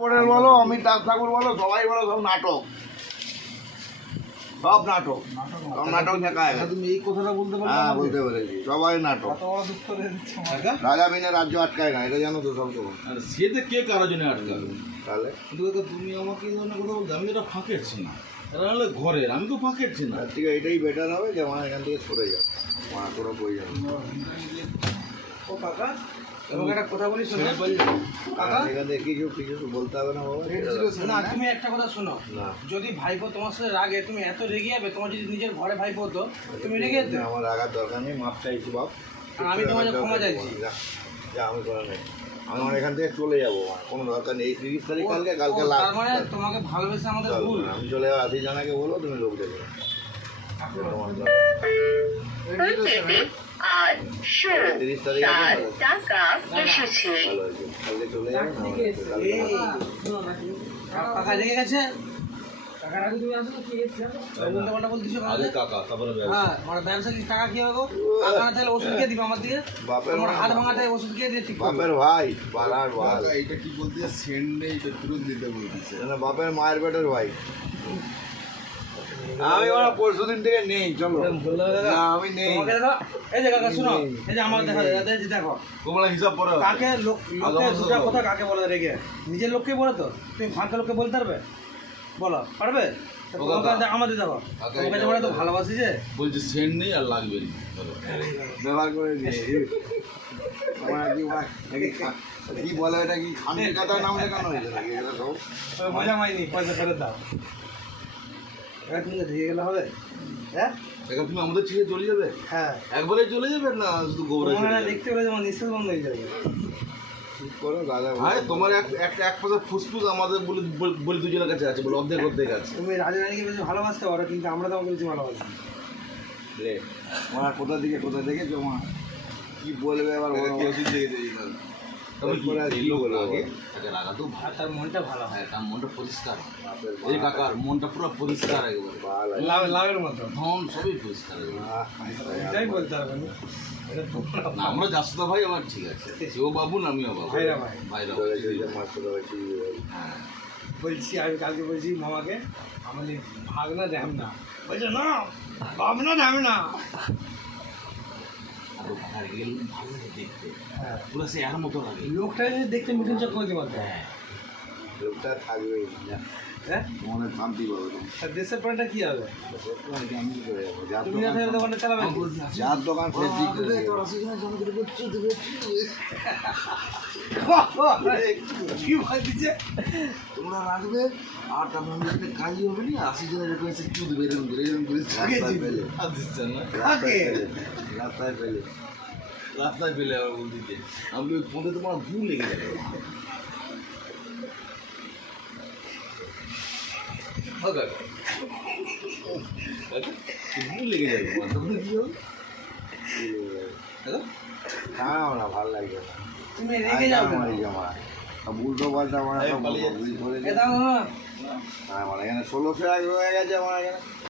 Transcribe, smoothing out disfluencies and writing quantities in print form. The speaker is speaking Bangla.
বলো অমিত দাস ঠাকুর বলো সবাই বলো সব নাটক, সব নাটক, সব নাটক শেখায়। তুমি এই কথাটা বলতে পারো? হ্যাঁ বলতে পেরেছি, সবাই নাটক। রাজা বিনে রাজ্য আটকায় না, এটা জানো তো সব তোমার। সেটা কে কারোর জন্য আটকাবে? তাহলে কিন্তু তুমি আমাকে এই ধরনের কথা বলতে, আমি এটা ফাঁকেছি না, এটা হলে ঘরের, আমি তো ফাঁকেছি না। ঠিক আছে, এটাই বেটার হবে যে আমার এখান থেকে সরে যাও, আমার কোনো প্রয়োজন নেই। ও কাকা তোমাকে একটা কথা বলি শোনো কাকা, এখান থেকে কিছু কিছু বলতে হবে না বাবা। না তুমি একটা কথা শোনো, না যদি ভাইপো তোমার সাথে রাগে তুমি এত রেগে যাবে, তোমার যদি নিজের ঘরে ভাইপো হতো তুমি রেগে যেতে। আমার রাগার দরকার নেই, মাপ চাইছি বাপ, আর আমি তোমার ক্ষমা চাইছি। যা আমি করে নেই, আমার এখান থেকে চলে যাবো, আমার কোনো দরকার নেই। 30 তারিখ কালকে, কালকে ও, লাস্ট। তার মানে তোমাকে ভালোবেসে আমাদের ভুল। আমি চলে যাবো, আশি জানাকে বলো তুমি লোক দেবে। আর 30 তারিখ টাকা এসেছে। ভালো হয়েছে, কালকে চলে যাবে না? এই, কাকা রেগে গেছে, কাকার আগে তুমি আসো কি এসেছে বলতে পাল্টা বলতেছো আরে কাকা, তারপরে হ্যাঁ মানে ব্যবসা কি টাকা কি হবে গো? কাকা তাহলে ওষুধ কে দিবে আমার দিকে? বাপের তোমার হাত ভাই। ভাঙাতে ওষুধ কে দিয়ে ঠিক করবে? বাপের ভাই, পাড়ার ভাই, এইটা কি বলতে সেন্ড নেই, এটা ফেরত দিতে বলতেছে। না, বাপের মায়ের পেটের ভাই। আমি ওরা পরশু দিন থেকে নেই, চলো। না আমি নেই। তোমাকে দেখো, এই যে কাকা শুনো, এই যে আমার দেখা যায়, এই যে দেখো তোমরা হিসাব করো। কাকে লোকে দুটা কথা কাকে বলে রেগে? নিজের লোককে বলে তো, তুমি ফাঁকা লোককে বলতে পারবে? বলো পারবে? আমাদের দেখো তোমাকে বলে তো ভালোবাসি যে বলছে সেন্ড নেই আর লাগবে না। ব্যবহার করে দিয়েছি। আমার কি বলে এটা, কি খামি কথা নাম লেখানো হয়েছে নাকি? এটা সব মজা মাইনি, পয়সা ফেরত দাও। এবার তুমি রেগে গেলে হবে? হ্যাঁ এখন তুমি আমাদের ছেড়ে চলে যাবে? হ্যাঁ একবারে চলে যাবে না শুধু গোবরা তোমার ছেড়ে যাবে? দেখতে পেলে তোমার নিঃশ্বাস বন্ধ হয়ে যাবে। ঠিক করো দাদা। হ্যাঁ, তোমার এক পাশে ফুসফুস আমাদের বলে দুজনের কাছে আছে, বলে অর্ধেক অর্ধেক আছে। তুমি রাজা রানীকে বেশি ভালোবাসতে পারো, কিন্তু আমরা তোমাকে বেশি ভালোবাসি। রে ওরা কোথা থেকে জমা কি বলবে এবার বলো। কি ওষুধ দিয়ে দিই না? তবে কি এরপরে আর কি লোক বলবো? লাগে, তাকে লাগাতেও আর ভালো। তার মনটা ভালো হয়, হ্যাঁ, তার মনটা পরিষ্কার। বাপের এই কাকার মনটা পুরো পরিষ্কার একেবারে, ভালো। লাভের মতো। ধন সবই পরিষ্কার একেবারে। এটাই বলতে হবে না। এটা তোমরা না, আমরা যাচ্ছি ভাই, আমার ঠিক আছে, সেও বাবু না আমিও বাবু, ভাইরা ভাই। ভাইরা হ্যাঁ। বলছি, আমি কালকে বলছি মামাকে, আমাদের ভাগ না দেখ না, বলছে না ভাব না দেখ না। আর ও কাকার গেলে ভালো লাগে দেখতে, হ্যাঁ পুরো সে এর মতো লাগে। লোকটা যদি দেখতে মিঠুন চক করে দিতে পারতো। লোকটা থাকবেই, হ্যাঁ মনে শান্তি পাবে। আর দেশের পরেটা কি হবে? আমি কি করে যাবো? যার তুমি না থাকলে দোকানটা চালাবে কি? যার দোকান সে ঠিক করে দেবে। কি ভয় দিচ্ছে? তোমরা রাখবে আর তারপর আমি কাজই হবে না, 80 জনের এরকম এসে চুদ দেবে, এরকম করে রাস্তায় ফেলে, কাকে? রাস্তায় ফেলে। রাস্তায় ফেলে আবার বলতে আমি ওই ফোনে তোমার ভুল লেগে যাবে। ভুল লেগে যাবে তখন কি হবে? খাও না, ভালো লাগবে না। তুমি রেগে যাও কেন? উল্টো পাল্টা আমার এই পালিয়ে যাচ্ছি। এ দাও না। আমার এখানে 1600 হয়ে গেছে আমার এখানে।